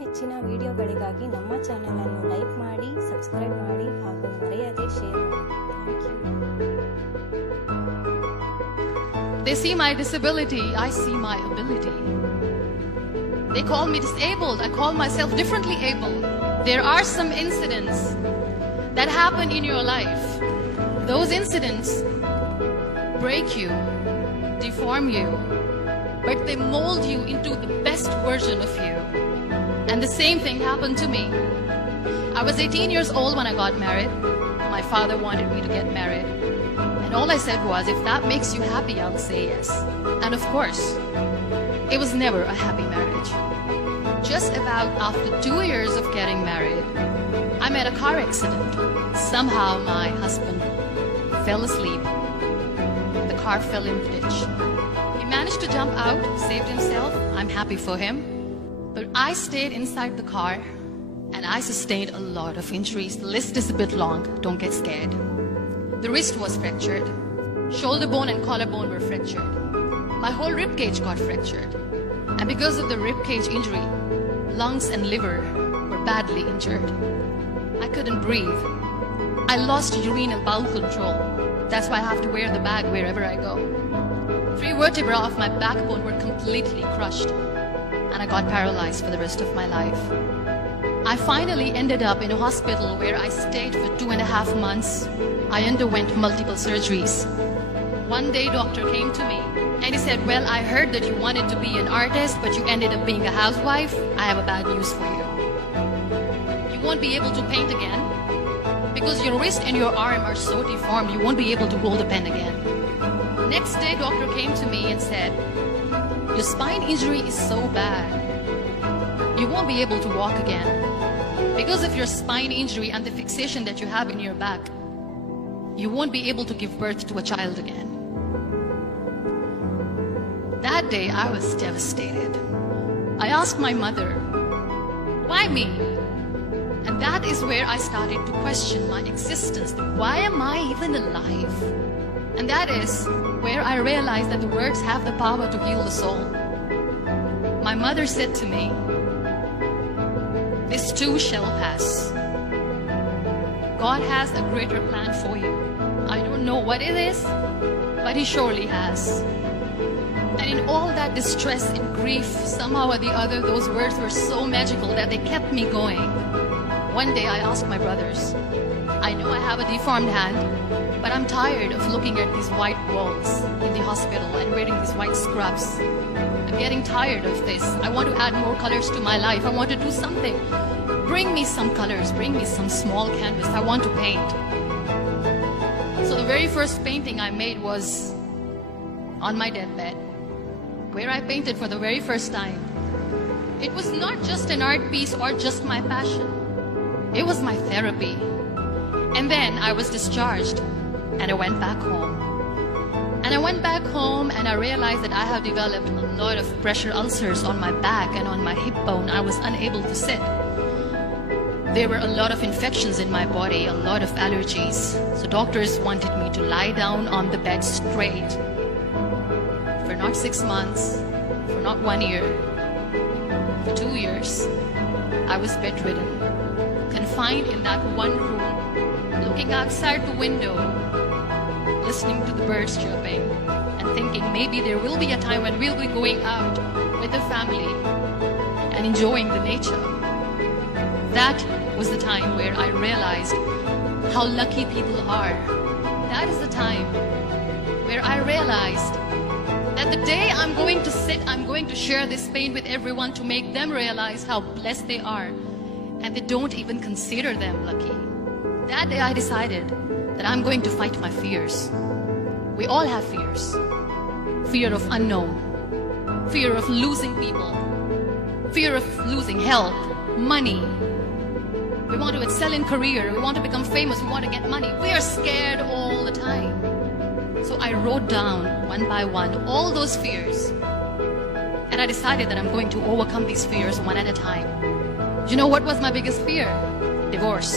ಹೆಚ್ಚಿನ ವಿಡಿಯೋಗಳಿಗಾಗಿ ನಮ್ಮ ಚಾನೆಲ್ ಅನ್ನು ಲೈಕ್ ಮಾಡಿ, ಸಬ್ಸ್ಕ್ರೈಬ್ ಮಾಡಿ ಹಾಗೂ ಮರೆಯದೆ ಶೇರ್ ಮಾಡಿ. They see my disability, I see my ability. They call me disabled, I call myself differently able. There are some incidents that happen in your life. Those incidents break you, deform you, but they mold you into the best version of you. And the same thing happened to me. I was 18 years old when I got married. My father wanted me to get married. And all I said was, if that makes you happy, I'll say yes. And of course, it was never a happy marriage. Just about after 2 years of getting married, I met a car accident. Somehow my husband fell asleep. The car fell in the ditch. He managed to jump out, saved himself. I'm happy for him. But I stayed inside the car and I sustained a lot of injuries. The list is a bit long, don't get scared. The wrist was fractured. Shoulder bone and collarbone were fractured. My whole rib cage got fractured. And because of the rib cage injury, lungs and liver were badly injured. I couldn't breathe. I lost urine and bowel control. That's why I have to wear the bag wherever I go. 3 vertebrae of my backbone were completely crushed. And I got paralyzed for the rest of my life. I finally ended up in a hospital where I stayed for 2.5 months. I underwent multiple surgeries. One day doctor came to me and he said, well, I heard that you wanted to be an artist, but you ended up being a housewife. I have a bad news for you. You won't be able to paint again because your wrist and your arm are so deformed, you won't be able to hold a pen again. Next day doctor came to me and said, your spine injury is so bad, you won't be able to walk again. Because of your spine injury and the fixation that you have in your back, you won't be able to give birth to a child again. That day I was devastated. I asked my mother, why me? And that is where I started to question my existence. Why am I even alive? And that is where I realized that the words have the power to heal the soul. My mother said to me, this too shall pass. God has a greater plan for you. I don't know what it is, but He surely has. And in all that distress and grief, somehow or the other, those words were so magical that they kept me going. One day I asked my brothers, I know I have a deformed hand, but I'm tired of looking at these white walls in the hospital and wearing these white scrubs. I'm getting tired of this. I want to add more colors to my life. I want to do something. Bring me some colors. Bring me some small canvas. I want to paint. So the very first painting I made was on my deathbed, where I painted for the very first time. It was not just an art piece or just my passion. It was my therapy. And then I was discharged and I went back home. And I went back home and I realized that I have developed a lot of pressure ulcers on my back and on my hip bone. I was unable to sit. There were a lot of infections in my body, a lot of allergies. So doctors wanted me to lie down on the bed straight for not 6 months, for not 1 year, for 2 years. I was bedridden, confined in that one room, looking outside the window, listening to the birds chirping and thinking maybe there will be a time when we'll be going out with the family and enjoying the nature. That was the time where I realized how lucky people are. That is the time where I realized that the day I'm going to sit, I'm going to share this pain with everyone to make them realize how blessed they are, and they don't even consider them lucky. That day I decided that I'm going to fight my fears. We all have fears. Fear of unknown, fear of losing people, fear of losing health, money. We want to excel in career, we want to become famous, we want to get money. We are scared all the time. So I wrote down one by one all those fears. And I decided that I'm going to overcome these fears one at a time. You know what was my biggest fear? Divorce.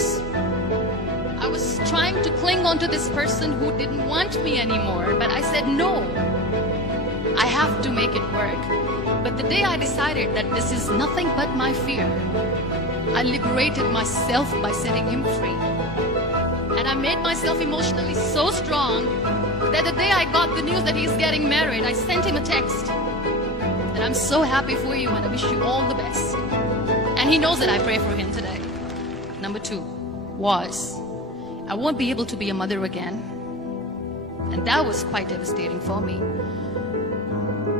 I was trying to cling on to this person who didn't want me anymore, but I said no. I have to make it work. But the day I decided that this is nothing but my fear, I liberated myself by setting him free. And I made myself emotionally so strong that the day I got the news that he's getting married, I sent him a text that I'm so happy for you and I wish you all the best. And he knows that I pray for him today. Number 2 was, I won't be able to be a mother again. And that was quite devastating for me.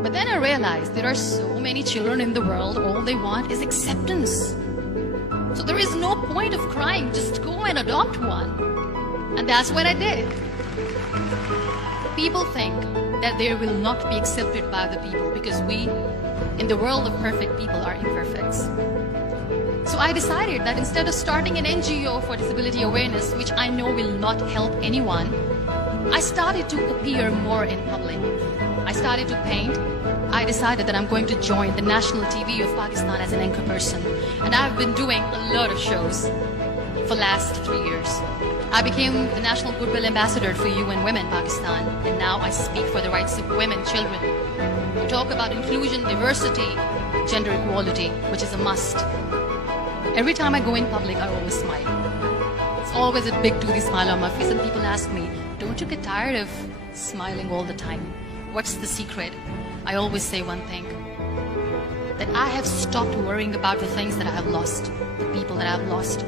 But then I realized there are so many children in the world, all they want is acceptance. So there is no point of crying, just go and adopt one. And that's what I did. People think that they will not be accepted by the people because we, in the world of perfect people, are imperfects. So I decided that instead of starting an NGO for disability awareness, which I know will not help anyone, I started to appear more in public. I started to paint. I decided that I'm going to join the national TV of Pakistan as an anchor person. And I've been doing a lot of shows for the last 3 years. I became the National Goodwill Ambassador for UN Women Pakistan, and now I speak for the rights of women, children. We talk about inclusion, diversity, gender equality, which is a must. Every time I go in public, I always smile. It's always a big toothy smile on my face, and people ask me, don't you get tired of smiling all the time? What's the secret? I always say one thing, that I have stopped worrying about the things that I have lost, the people that I have lost.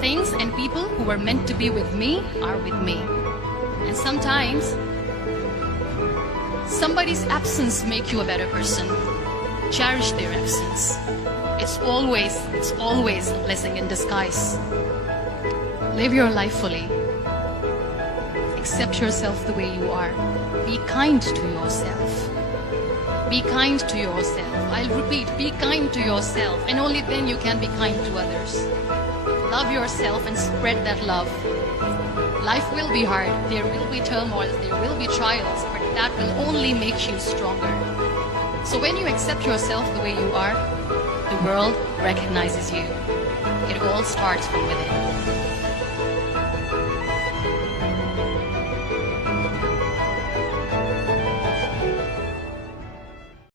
Things and people who were meant to be with me are with me. And sometimes, somebody's absence makes you a better person. Cherish their absence. It's always a blessing in disguise. Live your life fully. Accept yourself the way you are. Be kind to yourself. Be kind to yourself. I'll repeat, be kind to yourself. And only then you can be kind to others. Love yourself and spread that love. Life will be hard. There will be turmoil. There will be trials. But that will only make you stronger. So when you accept yourself the way you are, the world recognizes you. It all starts from within.